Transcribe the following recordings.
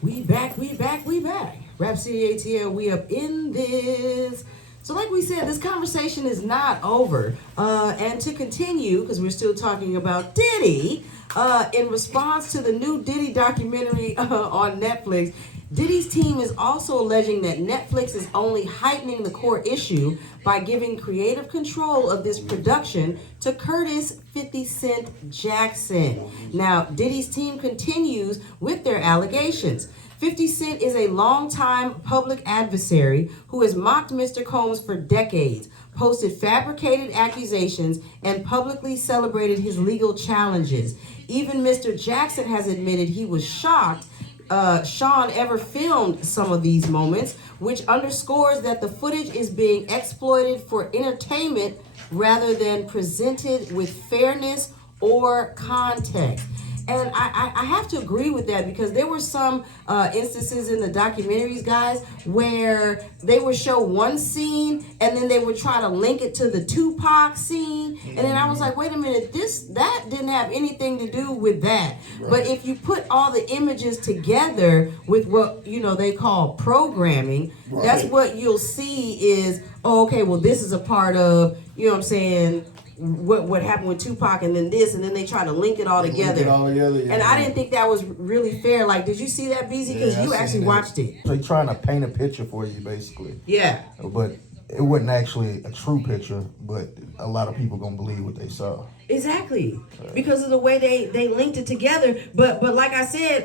We back. Rap City ATL, we up in this. So like we said, this conversation is not over. And to continue, because we're still talking about Diddy, in response to the new Diddy documentary on Netflix, Diddy's team is also alleging that Netflix is only heightening the core issue by giving creative control of this production to Curtis 50 Cent Jackson. Now, Diddy's team continues with their allegations. 50 Cent is a longtime public adversary who has mocked Mr. Combs for decades, posted fabricated accusations, and publicly celebrated his legal challenges. Even Mr. Jackson has admitted he was shocked Sean ever filmed some of these moments, which underscores that the footage is being exploited for entertainment rather than presented with fairness or context. And I have to agree with that, because there were some instances in the documentaries, guys, where they would show one scene and then they would try to link it to the Tupac scene. And then I was like, wait a minute, that didn't have anything to do with that. Right. But if you put all the images together with what, they call programming, right, that's what you'll see is, oh, okay, well, this is a part of, what happened with Tupac, and then this, and then they try to link it all together. Yeah. And I didn't think that was really fair. Like, did you see that, Beezy? Because you actually watched it. They're trying to paint a picture for you, basically. Yeah. But it wasn't actually a true picture, but a lot of people gonna believe what they saw. Exactly. Because of the way they linked it together. But like I said,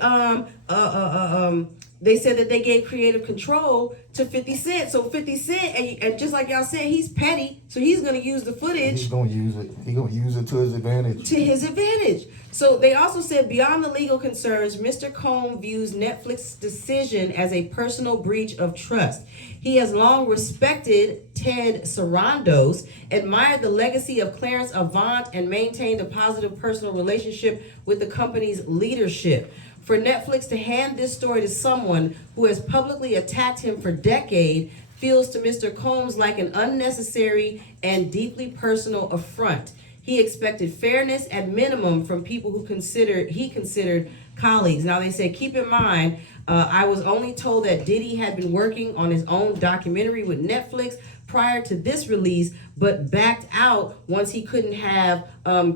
they said that they gave creative control to 50 Cent. So 50 Cent, and just like y'all said, he's petty, so he's going to use the footage. He's going to use it. He's going to use it to his advantage. So they also said, beyond the legal concerns, Mr. Combs views Netflix's decision as a personal breach of trust. He has long respected Ted Sarandos, admired the legacy of Clarence Avant, and maintained a positive personal relationship with the company's leadership. For Netflix to hand this story to someone who has publicly attacked him for decades feels to Mr. Combs like an unnecessary and deeply personal affront. He expected fairness at minimum from people who he considered colleagues. Now they said, keep in mind, I was only told that Diddy had been working on his own documentary with Netflix prior to this release, but backed out once he couldn't have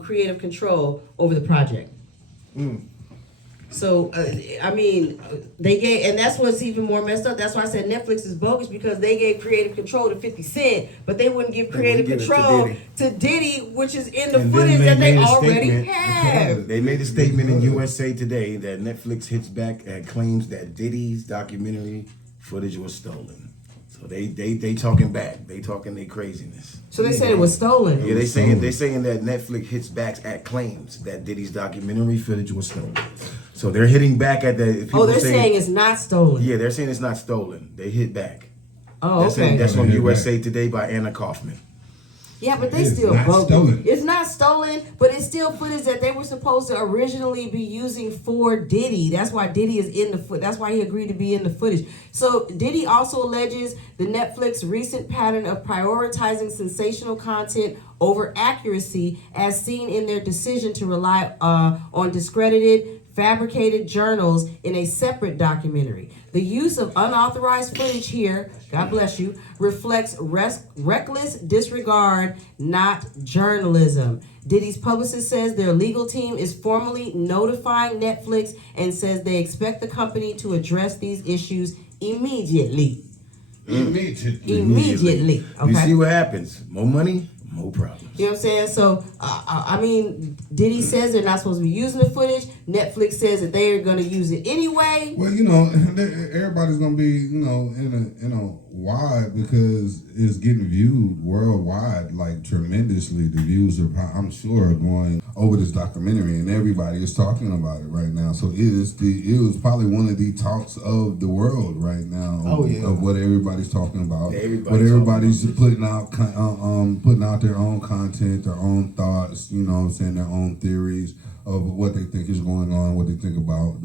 creative control over the project. So, they gave, and that's what's even more messed up. That's why I said Netflix is bogus, because they gave creative control to 50 Cent, but they wouldn't give creative control to Diddy, which is in the footage that they already have. They made a statement in USA Today that Netflix hits back and claims that Diddy's documentary footage was stolen. So they talking back. They talking their craziness. So they said it was stolen. Yeah, they saying that Netflix hits back at claims that Diddy's documentary footage was stolen. So they're hitting back at that. They're saying it's not stolen. Yeah, they're saying it's not stolen. They hit back. Oh, okay. That's on USA Today by Anna Kaufman. Yeah, but they still bogus. It's not stolen, but it's still footage that they were supposed to originally be using for Diddy. That's why Diddy is in the footage. That's why he agreed to be in the footage. So Diddy also alleges the Netflix recent pattern of prioritizing sensational content over accuracy, as seen in their decision to rely on discredited, fabricated journals in a separate documentary. The use of unauthorized footage here, God bless you, reflects reckless disregard, not journalism. Diddy's publicist says their legal team is formally notifying Netflix and says they expect the company to address these issues immediately. Immediately. Okay. You see what happens? More money, more problems. You know what I'm saying? So, Diddy says they're not supposed to be using the footage. Netflix says that they're going to use it anyway. Well, everybody's going to be, in a wide, because it's getting viewed worldwide, like, tremendously. The views are, I'm sure, are going over this documentary, and everybody is talking about it right now. So it was probably one of the talks of the world right now of what everybody's talking about. What everybody's putting out their own content, their own thoughts, their own theories of what they think is going on, what they think about,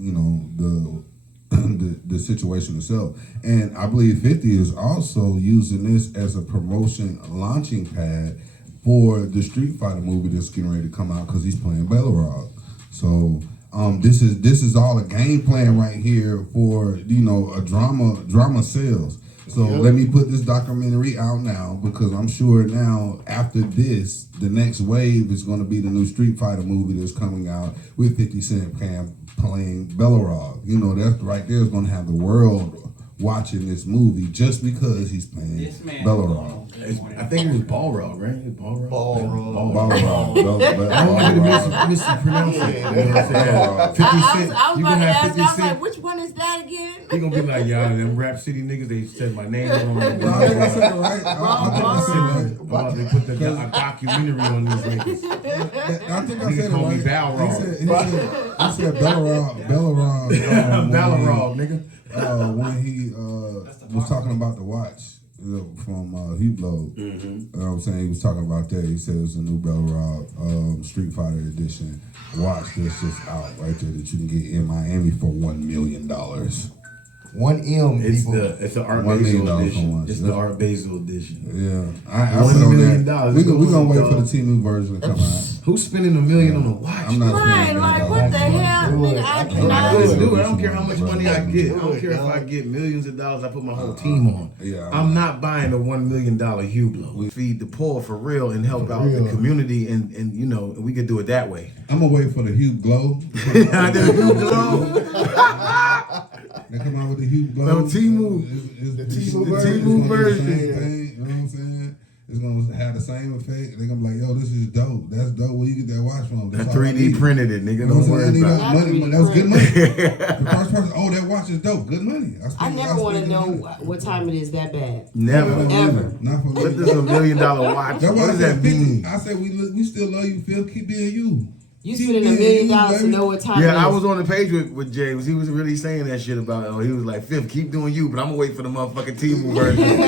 the situation itself. And I believe 50 is also using this as a promotion launching pad for the Street Fighter movie that's getting ready to come out, because he's playing Balrog. So This is all a game plan right here for a drama sells. So let me put this documentary out now, because I'm sure now after this, the next wave is going to be the new Street Fighter movie that's coming out with 50 Cent playing Bellerog. That's right there is going to have the world watching this movie just because he's playing Bellerog. I think it was Balrog, right? Balrog. I don't want you to mispronounce it. You know what I'm saying? 50 Cent. I was You about gonna to have ask, 50 I was Cent. like, which one is that again? He gonna be like, y'all, them Rap City niggas, they said my name wrong. No, I think I said it right. I think I said it right. They put a documentary on these niggas. I think I Nigga said it call me right. Balrog. He said Bellerog. Balrog, nigga. When he was talking about the watch from Hublot, you know what I'm saying? He was talking about that. He said it's a new Bellerog Street Fighter edition watch that's just out right there that you can get in Miami for $1 million. 1 M. It's the Art $1 million Basel for edition. one. It's the Art Basel edition. Yeah, I $1 said on million. that. We're gonna wait for the Temu version to come out. Who's spending $1 million on a watch? I'm not Right, spending like $1 what the million. hell? Nigga, I I cannot. couldn't do it. I don't care how much money I get. I don't care if I get millions of dollars. I put my whole team on. Yeah, I'm not buying a $1 million Hublot. We feed the poor for real and help out the community, and we could do it that way. I'm gonna wait for the Hugh Glow. They come out with the Hugh Glow. No, Temu. The Temu version. You know what I'm saying? It's gonna have the same effect. They're gonna be like, yo, this is dope. That's dope. Where you get that watch from? I 3D printed it, nigga. Don't worry about it. Money. That was good money. The first person, oh, that watch is dope. Good money. I never want to know what time it is that bad. Never. Ever. Not for What me. does $1 million watch? That's What why I does said that mean? I said we still love you, Phil. Keep being you. You spending $1 million to know what time it is. Yeah, I was on the page with James. He was really saying that shit about. He was like, "Fifth, keep doing you, but I'm gonna wait for the motherfucking Temu version."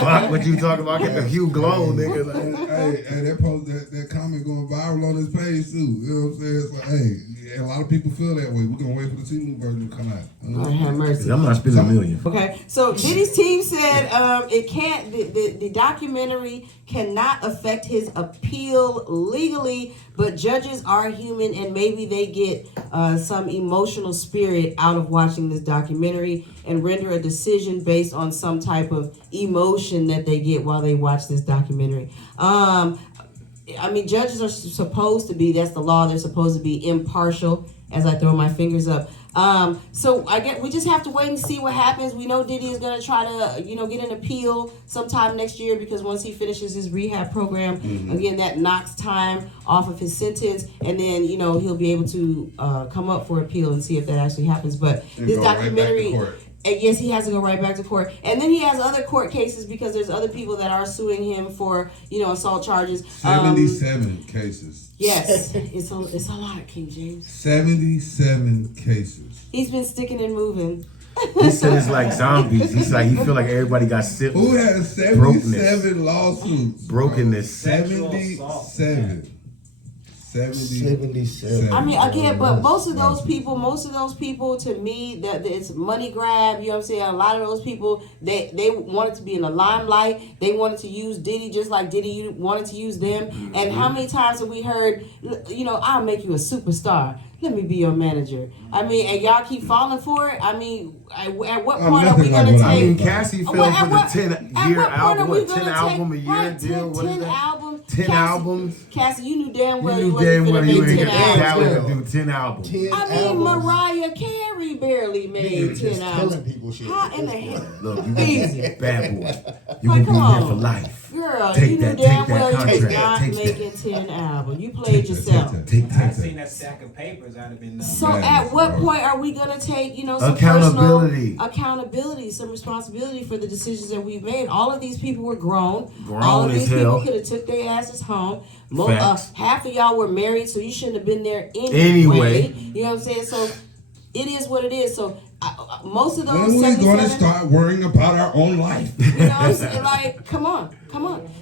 Fuck what you talking about? Get the Hugh Glow, nigga. Like, Hey, that comment going viral on his page too. You know what I'm saying? It's like, hey, a lot of people feel that way. We're gonna wait for the Temu version to come out. Lord have mercy. I'm not spending $1 million. Okay, so Diddy's team said it can't. The documentary cannot affect his appeal legally, but judges are human, and maybe they get some emotional spirit out of watching this documentary and render a decision based on some type of emotion that they get while they watch this documentary. I mean, judges are supposed to be, that's the law, they're supposed to be impartial, as I throw my fingers up. So I guess we just have to wait and see what happens. We know Diddy is going to try to, get an appeal sometime next year, because once he finishes his rehab program, again, that knocks time off of his sentence, and then, he'll be able to come up for appeal and see if that actually happens. But this documentary... And yes, he has to go right back to court. And then he has other court cases, because there's other people that are suing him for, assault charges. 77 cases. Yes, it's a lot, King James. 77 cases. He's been sticking and moving. He said it's like zombies. He's like, he feel like everybody got sick. Who has 77 lawsuits? Brokenness. 77. 77. I mean, again, but most of those people, to me, that it's money grab. You know what I'm saying? A lot of those people, they wanted to be in the limelight. They wanted to use Diddy just like Diddy wanted to use them. And how many times have we heard, I'll make you a superstar. Let me be your manager. I mean, and y'all keep falling for it. I mean, at what point are we going to take? I mean, Cassie fell for the 10-year album. What, 10 album a year deal? What is 10 that? albums. 10 albums. Cassie, you knew damn well You knew damn well you ain't make 10 got the albums. talent to do 10 albums. I mean, Mariah Carey barely made 10 albums. Telling people shit. How in the hell? Look, you a bad boy. You Like, gonna come be here for on. life. Girl, Take you knew that- damn take that well you was contract. not Take that. making 10 albums. You played yourself. I seen that stack of papers. I'd have been. So at what point are we gonna take, some Accountability. personal accountability, some responsibility for the decisions that we've made? All of these people were grown. Grown All of as these people hell. could have took their asses home. Facts. Half of y'all were married, so you shouldn't have been there Anyway. You know what I'm saying? So it is what it is. So most of those. When are we going to 77 start worrying about our own life? You know what I'm saying? Like, come on.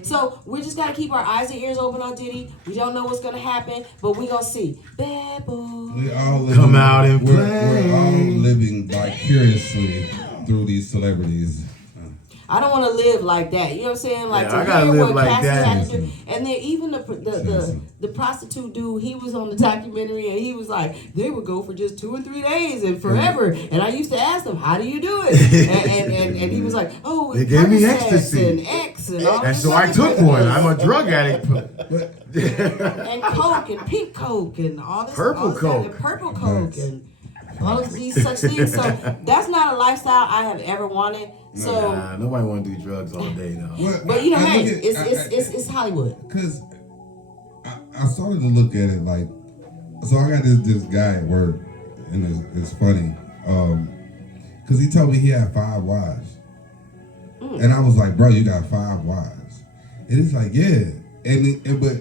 So we just gotta keep our eyes and ears open on Diddy. We don't know what's gonna happen, but we gonna see. Bad boy. We all living, Come out and we're play. all living vicariously through these celebrities. I don't want to live like that. You know what I'm saying? Like Yeah, I to gotta hear live what like Cassie that. had to do. And then even the prostitute dude, he was on the documentary and he was like, they would go for just 2 or 3 days and forever. And I used to ask them, how do you do it? And he was like, oh, They gave me Percocets ecstasy. and X and all And this so I other took stuff. one. I'm a drug addict. And Coke and pink Coke and all this Purple all this Coke. and purple Coke and all of these such things. So that's not a lifestyle I have ever wanted. So, Nah, nobody want to do drugs all day though. but you know, hey, look at- it's Hollywood. Because I started to look at it like, so I got this guy at work, and it's funny, because he told me he had 5 wives, and I was like, bro, you got 5 wives, and it's like, yeah, but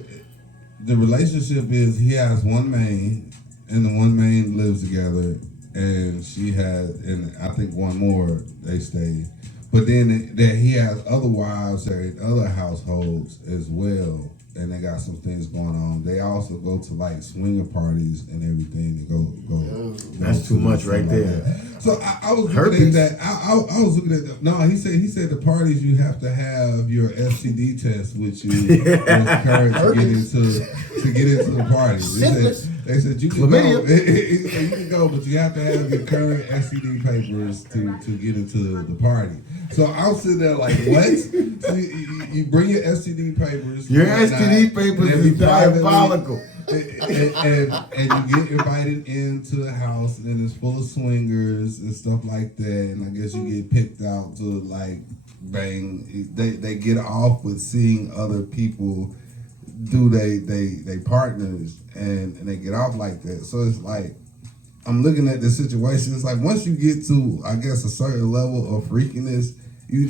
the relationship is he has one main, and the one main lives together, and she has, and I think one more they stay. But then that he has other wives that are in other households as well, and they got some things going on. They also go to like swinger parties and everything. They go. That's too much right there. So I was looking Herpes. at that. I was looking at that. No, he said the parties you have to have your STD test with you as current to get into the party. They said you can go. You can go, but you have to have your current STD papers to get into the party. So I'm sitting there like, what? So you bring your STD papers. Your whatnot, STD papers and then is diabolical. and you get invited into the house, and it's full of swingers and stuff like that. And I guess you get picked out to like bang. They get off with seeing other people do they partners, and they get off like that. So it's like, I'm looking at the situation. It's like once you get to, I guess, a certain level of freakiness, you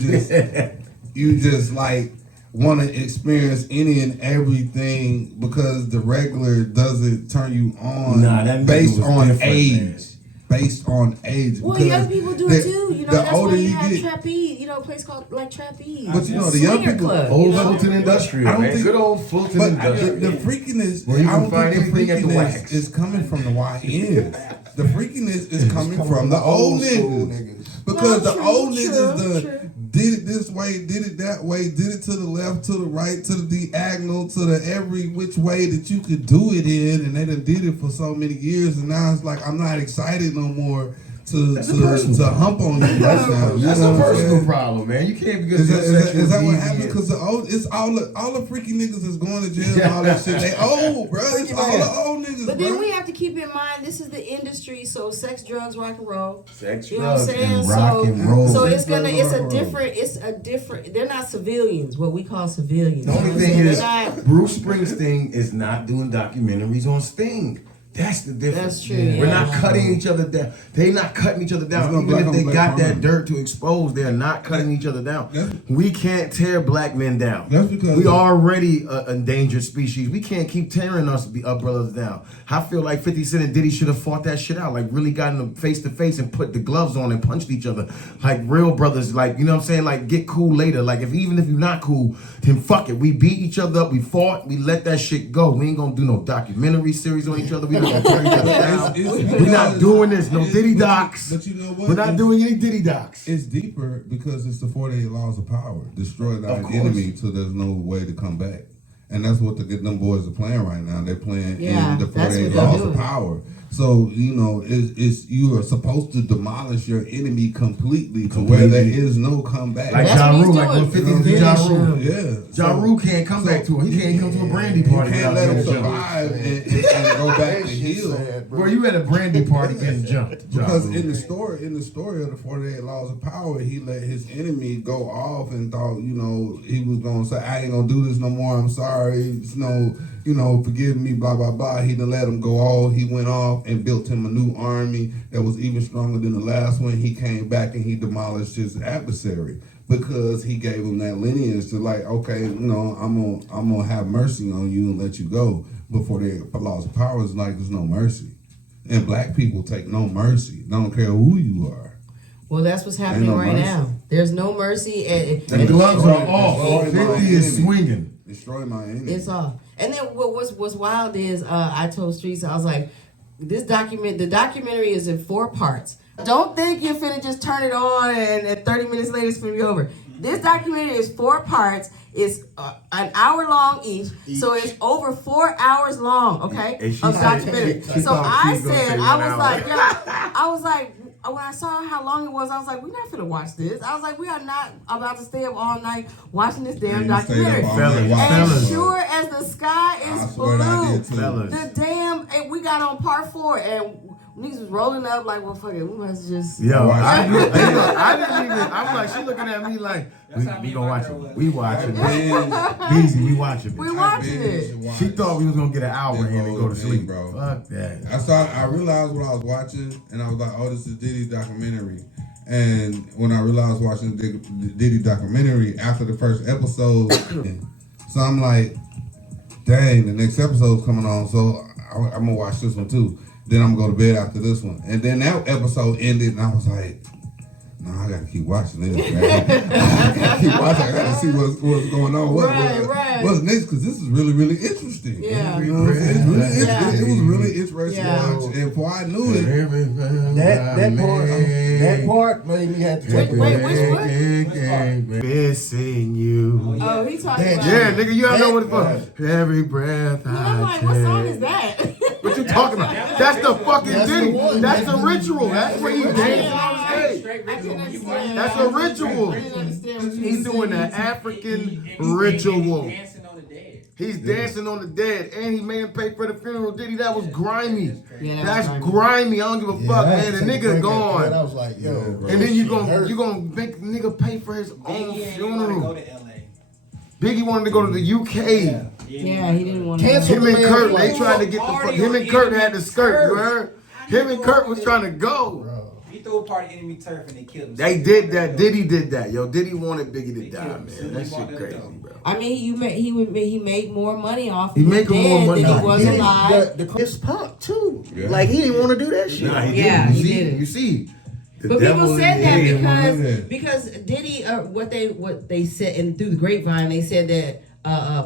just like want to experience any and everything, because the regular doesn't turn you on based on age. Based on age. Well, young people do it too. You know, the that's why older you you have get, trapeze. You know, a place called like trapeze. But you know, the young Swinger people, club, Old you know? Fulton Industrial, I don't man. think- Good old Fulton but Industrial. the freakiness, Where you I can don't find think the anything at the freakiness wax. is coming from the YNs. The freakiness is coming from the old niggas. Because Well, the true, old true, niggas true. did it this way, did it that way, did it to the left, to the right, to the diagonal, to the every which way that you could do it in, and they done did it for so many years, and now it's like I'm not excited no more to hump on you right now. You That's know a what I'm personal saying? problem, man. You can't because Is that what happens? Because it's all the freaky niggas is going to jail and all that shit. They old, bro. It's all the old niggas, But bro. then we have to keep in mind this is the industry, so sex, drugs, rock and roll. Sex, You know what I'm drugs, saying? and rock and roll. So Sex, drugs, it's rock and roll. a different. They're not civilians, what we call civilians. The only You know thing what I'm is, saying? They're not- Bruce Springsteen is not doing documentaries on Sting. That's the difference. That's true, We're yeah. not cutting each other down. They not cutting each other down. There's no Even black if on they black got that crime. dirt to expose, they're not cutting each other down. That's- We can't tear black men down. That's because we already an endangered species. We can't keep tearing our brothers down. I feel like 50 Cent and Diddy should have fought that shit out. Like really got in them face to face and put the gloves on and punched each other. Like real brothers. Like, you know what I'm saying? Like get cool later. Like even if you're not cool, then fuck it. We beat each other up. We fought. We let that shit go. We ain't gonna do no documentary series on each other. We not gonna tear each other down. We're not doing this. No Diddy Docs. But you know what? We're not doing any Diddy Docs. It's deeper because it's the 48 laws of power. Destroy thy Of course. enemy till there's no way to come back. And that's what them boys are playing right now. They're playing Yeah, in the that's 48 what they're laws doing. of power. So, you know, it's you are supposed to demolish your enemy completely to where there is no comeback. Like That's Ja what he's Rule, like doing. when 50 You did know Ja what I'm Rule. saying? Yeah. Ja Rule can't come back to it. He can't come to a brandy party. You can't without let him getting jumped. survive and go back to heal. Bro, you at a brandy party getting jumped. Ja Because Rule. in the story of the 48 Laws of Power, he let his enemy go off and thought, you know, he was gonna say, I ain't gonna do this no more. I'm sorry. It's no, you know, forgive me, blah blah blah. He didn't let him go off. He went off and built him a new army that was even stronger than the last one. He came back and he demolished his adversary because he gave him that lineage to like, okay, you know, I'm gonna have mercy on you and let you go. But for the Laws of Power, it's like there's no mercy. And black people take no mercy. They don't care who you are. Well, that's what's happening no right mercy. now. There's no mercy. The gloves are off. Destroy my 50 is enemy. swinging. Destroy my enemy. It's off. And then what's wild is I told Streetz, I was like, the documentary is in 4 parts. Don't think you're finna just turn it on and 30 minutes later it's finna be over. This documentary is 4 parts. It's an hour long each, so it's over 4 hours long. Okay, And of documentary. she So thought she I was gonna said, say I 1 was hour. like, yeah, I was like, when I saw how long it was, I was like, we're not gonna watch this. I was like, we are not about to stay up all night watching this damn You stayed up documentary. all night And watching it. sure as the sky I is swear I blue, did too. Fellas. the damn, and we got on part 4 and niggas was rolling up like, well, fuck it, we must just. Yo, Watch I it. didn't even. I'm like, she looking at me like, we gonna watch it. We watching it. Beezy, we watching We it. watching it. She thought we was gonna get an hour in and go to thing, sleep, bro. Fuck that. I realized what I was watching, and I was like, oh, this is Diddy documentary. And when I realized I was watching the Diddy documentary after the first episode, so I'm like, dang, the next episode's coming on, so I'm gonna watch this one too. Then I'm gonna go to bed after this one. And then that episode ended, and I was like, no, I gotta keep watching this, man. I gotta keep watching. I gotta see what's going on. What's next? Because this is really, really interesting. Yeah. You know what I'm saying? It's really, Yeah. it was really interesting Yeah. to watch. And before I knew it, That part made me have to take Wait, which one? Missing you. Oh, he talking about. Yeah, nigga, you don't know what the fuck. Every breath I'm I like, what song is take. that? What you talking about? That's the fucking That's the Diddy. one. That's the ritual. That's what he dancing on stage. That's a ritual. I didn't understand what you He's were doing saying. the African ritual. Dancing on the dead. He's dancing on the dead, and he made him pay for the funeral. Diddy, that was grimy. Yeah, That's grimy. grimy. I don't give a fuck, man. The nigga I gone. was like, yo, bro. And then you hurt. gonna make the nigga pay for his own Biggie ain't wanna go funeral. to LA. Biggie wanted to go to the UK. Yeah, he didn't want to. Cancel Him and the Kurt, man they flight. tried to get the fuck. Him and Kurt had the skirt. You heard? Him and Kurt was trying to go. Bro. He threw a party enemy turf and they killed him. They did that. Diddy did that. Yo, Diddy wanted Biggie to die, killed him. man. That shit crazy, bro. I mean, he made more money off. He him making dead more money than off he was him. alive. His punk too. Yeah. Like he didn't want to do that shit. Nah, he Yeah, didn't. he You see? didn't. You see? The But devil people is- said yeah, that yeah, yeah. because Diddy, what they said, and through the grapevine, they said that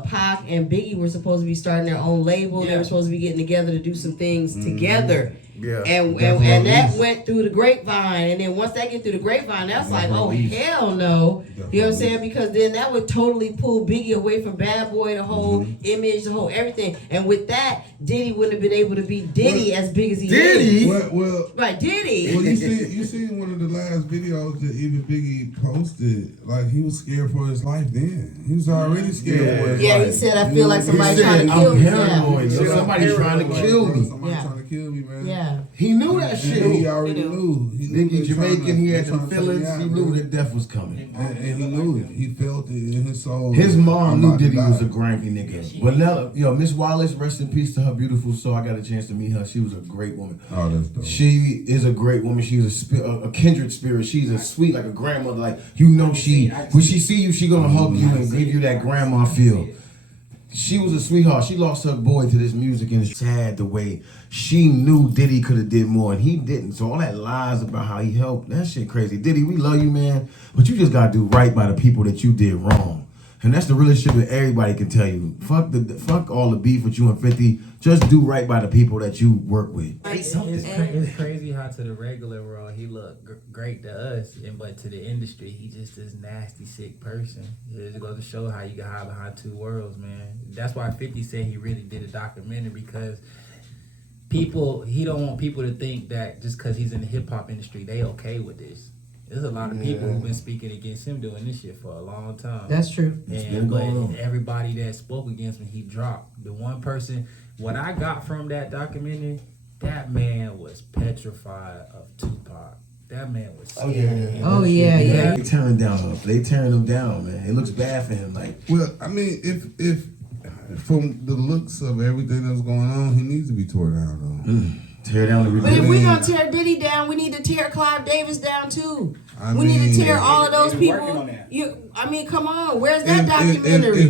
Pac and Biggie were supposed to be starting their own label. They were supposed to be getting together to do some things together. Yeah. And that went through the grapevine, and then once that get through the grapevine, that's like, oh hell no, you know what I'm saying? Because then that would totally pull Biggie away from Bad Boy, the whole image, the whole everything. And with that, Diddy wouldn't have been able to be Diddy as big as he Diddy? is. well, Right, Diddy. well, you seen one of the last videos that even Biggie posted. Like he was scared for his life. Then he was already scared for his life. Yeah, he said, I feel like He somebody's said, trying to kill I'm me. paranoid. So Yeah. somebody's trying to kill me. Somebody Yeah. trying to kill me, man. Yeah. He knew that And shit. he already knew. He knew Nigga they Jamaican, trying he to- had they them trying to take me feelings. out, He bro. knew that death was coming. And he knew it. He felt it in his soul. His mom I'm knew about to Diddy was die. a grimy nigga. Vanilla, yo, Miss Wallace, rest in peace to her beautiful soul. I got a chance to meet her. She was a great woman. Oh, that's dope. She is a great woman. She's a kindred spirit. She's a sweet, like a grandmother. Like, you know, when she see you, she gonna hug you and give you that grandma feel. She was a sweetheart. She lost her boy to this music, and it's sad the way she knew Diddy could have did more, and he didn't. So all that lies about how he helped, that shit crazy. Diddy, we love you, man, but you just gotta do right by the people that you did wrong. And that's the realest shit that everybody can tell you. Fuck all the beef with you and 50. Just do right by the people that you work with. It's crazy how to the regular world he look great to us, but to the industry he just this nasty, sick person. It just goes to show how you can hide behind two worlds, man. That's why 50 said he really did a documentary, because he don't want people to think that just because he's in the hip hop industry they okay with this. There's a lot of people who've been speaking against him doing this shit for a long time. That's true. been going on. But everybody that spoke against him, he dropped. The one person, what I got from that documentary, that man was petrified of Tupac. That man was scared. Oh yeah, yeah. They tearing him down, man. It looks bad for him. Like, Well, I mean, if from the looks of everything that's going on, he needs to be tore down though. tear down the But if religion. we're gonna tear Diddy down, we need to tear Clive Davis down too. We need mean, to tear all of those they've been working people. on that. I mean, come on, where's that documentary?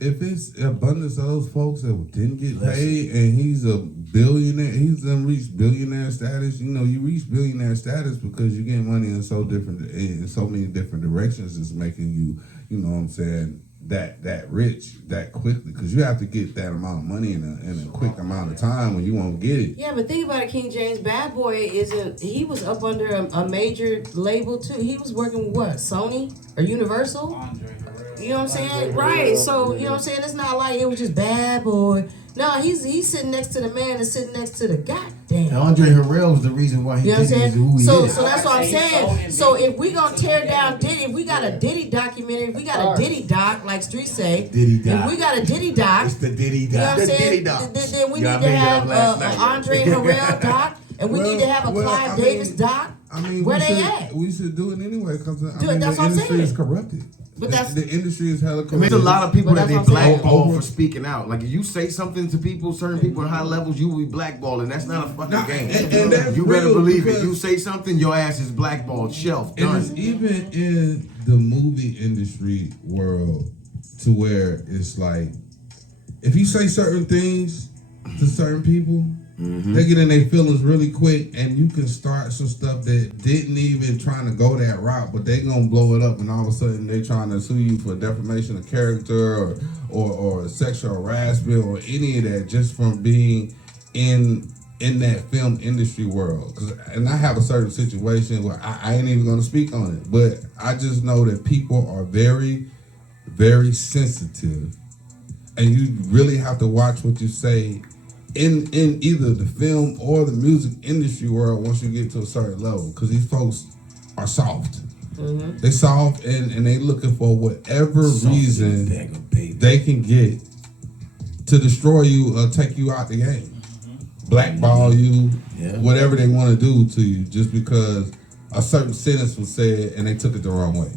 If it's abundance of those folks that didn't get paid, and he's a billionaire, he's done reached billionaire status. You know, you reach billionaire status because you get money in so many different directions. It's making you, you know what I'm saying, that rich that quickly, because you have to get that amount of money in a quick amount of time when you won't get it. Yeah, but think about it, King James. Bad Boy he was up under a major label too. He was working with what, Sony or Universal? You know what I'm saying? Right. So you know what I'm saying? It's not like it was just Bad Boy. No, he's sitting next to the man that's sitting next to the goddamn. And Andre Harrell was the reason why he You know what I'm is saying? who he So is. that's what I'm saying. So if we gonna tear down Diddy, if we got a Diddy documentary, if we got a Diddy Doc, like Streetz say, Diddy Doc. if we got a Diddy Doc, It's the Diddy you know Doc. what I'm saying? Then we need to have Andre Harrell Doc, and we need to have a Clive Davis Doc. I mean, Where they at? We should do it anyway, because That's the what I'm industry saying. is corrupted. But that's- the industry is hella I corrupted. mean, there's a lot of people But that they that's what I'm saying. blackball for speaking out. Like if you say something to people, certain people at high levels, you will be blackballed, and that's not a fucking Nah, game. and that's You better real, believe it. because- You say something, your ass is blackballed. Shelf And it's done. even in the movie industry world to where it's like, if you say certain things to certain people, they get in their feelings really quick, and you can start some stuff that didn't even trying to go that route, but they gonna blow it up, and all of a sudden they trying to sue you for defamation of character or sexual harassment or any of that, just from being in that film industry world. And I have a certain situation where I ain't even gonna speak on it, but I just know that people are very, very sensitive, and you really have to watch what you say in either the film or the music industry world once you get to a certain level, because these folks are soft. They soft, and they looking for whatever reason they can get to destroy you or take you out the game, blackball you, whatever they want to do to you, just because a certain sentence was said and they took it the wrong way.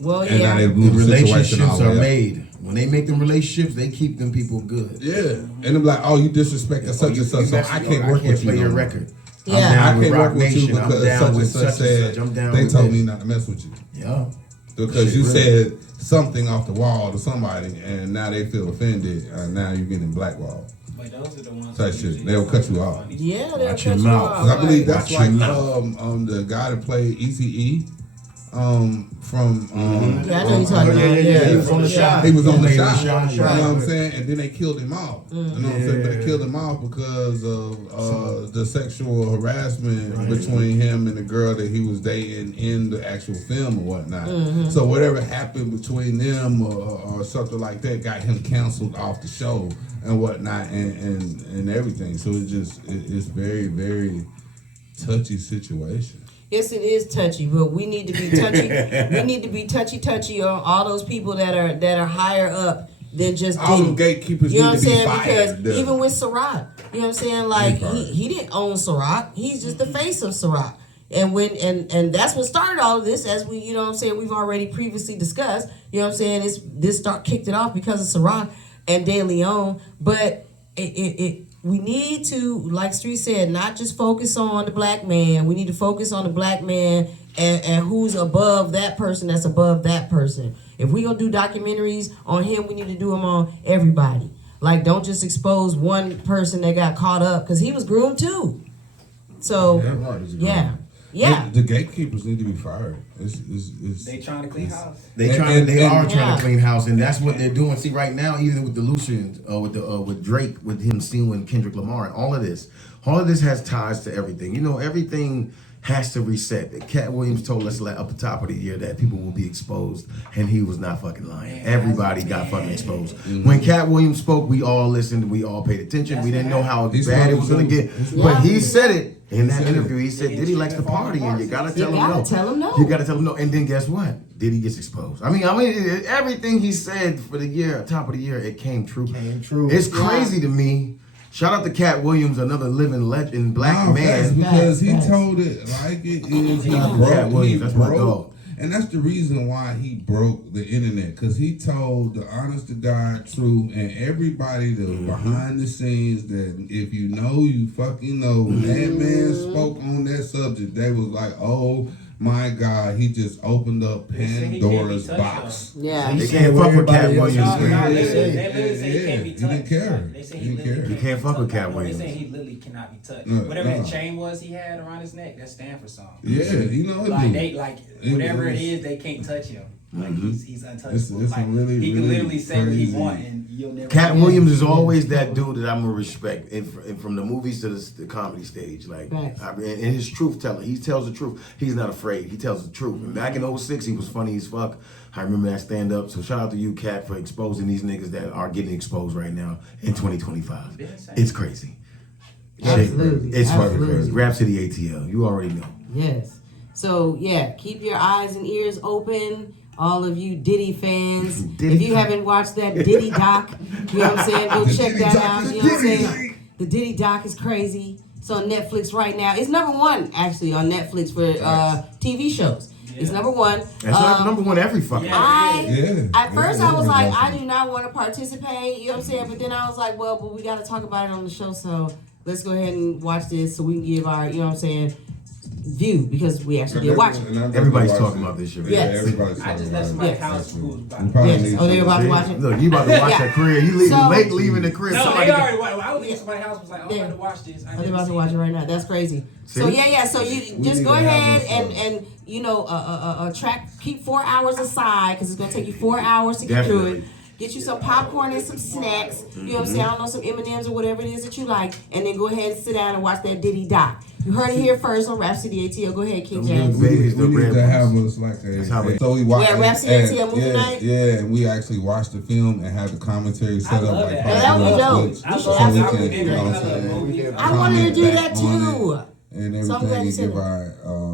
Well, And now they yeah. blew the situation Relationships all the are way up. made. When they make them relationships, they keep them people good. Yeah, and they're like, "Oh, you disrespect such and such, so I can't work with you." Play your no more. record. Yeah. I'm I down with can't Rock work with you Nation. I'm because down such with and such such and said such. I'm down they with told this. me not to mess with you Yeah. because Shit, you really. said something off the wall to somebody, and now they feel offended, and now you're getting blackballed. But those are the ones Type who shit. usually They'll don't cut you do off. funny Yeah, shit. they'll Watch cut your you mouth. off. 'Cause I believe Watch that's your like mouth. the guy that played ECE. From Yeah, I know you're talking about. Yeah, he was on the shot. He was on the He shot, was on the you know shot. what I'm saying? And then they killed him off. You know what I'm saying? But they killed him off because of the sexual harassment between him and the girl that he was dating in the actual film or whatnot. So whatever happened between them or something like that got him canceled off the show and whatnot and everything. So it's very, very touchy situation. Yes, it is touchy, but we need to be touchy. We need to be touchy on all those people that are higher up than just All Diddy. them gatekeepers You know need what to I'm be saying? fired. Because even with Ciroc, you know what I'm saying? Like he didn't own Ciroc. He's just the face of Ciroc. And when and that's what started all of this, as we, you know what I'm saying, we've already previously discussed. You know what I'm saying? This kicked it off because of Ciroc and De Leon, but we need to, like Streetz said, not just focus on the black man. We need to focus on the black man and who's above that person that's above that person. If we gonna do documentaries on him, we need to do them on everybody. Like, don't just expose one person that got caught up, because he was groomed too. So, yeah. The gatekeepers need to be fired. They trying to clean house. They are trying to clean house, and that's what they're doing. See, right now, even with the Lucians, with Drake, with him suing Kendrick Lamar, and all of this has ties to everything. You know, everything has to reset. Cat Williams told us like up the top of the year that people will be exposed, and he was not fucking lying. Everybody got fucking exposed. When Cat Williams spoke, we all listened, we all paid attention. We didn't know how bad it was gonna get, but he said it. In that interview, he said Diddy likes to party, and you gotta tell him no. You gotta tell him no. And then guess what? Diddy gets exposed. I mean, everything he said for the year, top of the year, it came true. It's crazy to me. Shout out to Cat Williams, another living legend, black man. Because he told it like it is. He broke. Cat Williams, that's my dog. And that's the reason why he broke the internet, because he told the honest to God truth, and everybody that was behind the scenes that if you know, you fucking know. When that man spoke on that subject, they was like, oh my God, he just opened up Pandora's box. Yeah. They can't fuck with Cat Williams. They literally say he can't be He didn't touched. care. They say He didn't care. You can't fuck with Cat They Williams. say he literally cannot be touched. No, Whatever no. that chain was he had around his neck, that's Stanford song. Yeah, you know it. Like do. they like It whatever it was- is, they can't touch him. Like he's untouchable. It's Like really, he can really literally say what he crazy. want, and you'll never. Cat forget Williams it. is always that dude that I'm gonna respect, and from the movies to the comedy stage. Like, Facts. and his truth teller, he tells the truth. He's not afraid. He tells the truth. And back in '06, he was funny as fuck. I remember that stand up. So shout out to you, Cat, for exposing these niggas that are getting exposed right now in 2025. It's crazy. Absolutely. It's fucking Absolutely. crazy. Rap City ATL. You already know. Yes. So yeah, keep your eyes and ears open. All of you Diddy fans. Diddy if you Doc. haven't watched that Diddy Doc, you know what I'm saying? Go check that out. You know what I'm saying? The Diddy Doc is crazy. It's on Netflix right now. It's number one actually on Netflix for TV shows. It's number one. That's like number one every fucking. At first I was like, I do. do not want to participate, you know what I'm saying? But then I was like, well, but we got to talk about it on the show, so let's go ahead and watch this so we can give our, you know what I'm saying, view, because we actually did watch it. Everybody's talking about this shit. Yeah, Yes. everybody's I talking just about left it. somebody's Yes. house who was about We to. probably Yes. need Oh, they to- were about to watch it? Look, you about to watch Yeah. that career. You leaving So- late, leaving the crib. No, Somebody they already. I was in somebody's house. Was like, I'm Yeah. about to watch this. I Oh, they're never about to seen watch it. it right now. That's crazy. So See? yeah. So you just need go to have ahead those and you know keep 4 hours aside because it's gonna take you 4 hours to get through it. Definitely. Get you some popcorn and some snacks. You know what I'm saying? I don't know, some M&Ms or whatever it is that you like, and then go ahead and sit down and watch that Diddy Doc. You heard it here first on Rap City ATL. Go ahead, King James. good babies, We the need red to ones. have us like That's how a. we- So we watch. Yeah, Rap City ATL movie night? Yeah, and we actually watch the film and have the commentary set I up love like that. Yeah, that would be dope. Netflix, I love so that. we I can, would you know what I'm get saying? that. We can I wanted to do comment that back on too. it And So I'm glad everything, you and said give that. our,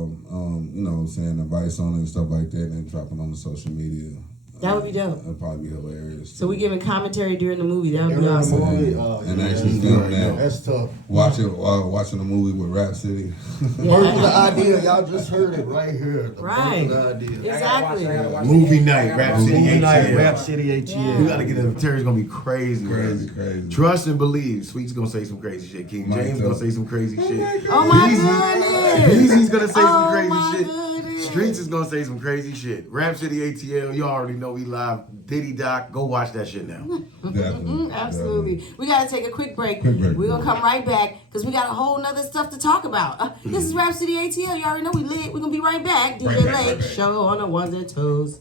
you know, saying advice on it and stuff like that, and then drop it on the social media. That would be dope. That'd probably be hilarious. So we giving commentary during the movie. That would be During the awesome. movie, And actually film that. That's tough. Watching a movie with Rap City. Birth of the idea, y'all just heard it right here. The Right. birth of the idea. Exactly. I gotta watch Movie it. night, I Rap gotta City watch it. Movie night, ATL. Rap City ATL. You gotta get in. Terry's gonna be crazy, Crazy, man. crazy. Trust and believe. Sweet's gonna say some crazy shit. King Mike James too. gonna say some crazy shit. Oh my Beezy- goodness. Beezy's gonna say some Oh crazy my shit. goodness. Streetz is gonna say some crazy shit. Rap City ATL, you already know we live. Diddy Doc, go watch that shit now. Definitely. Absolutely. We got to take a quick break. Quick break. We're going to come right back because we got a whole nother stuff to talk about. This is Rap City ATL. You already know we lit. We're going to be right back. DJ Right back, Lake right back. Show on the ones and twos.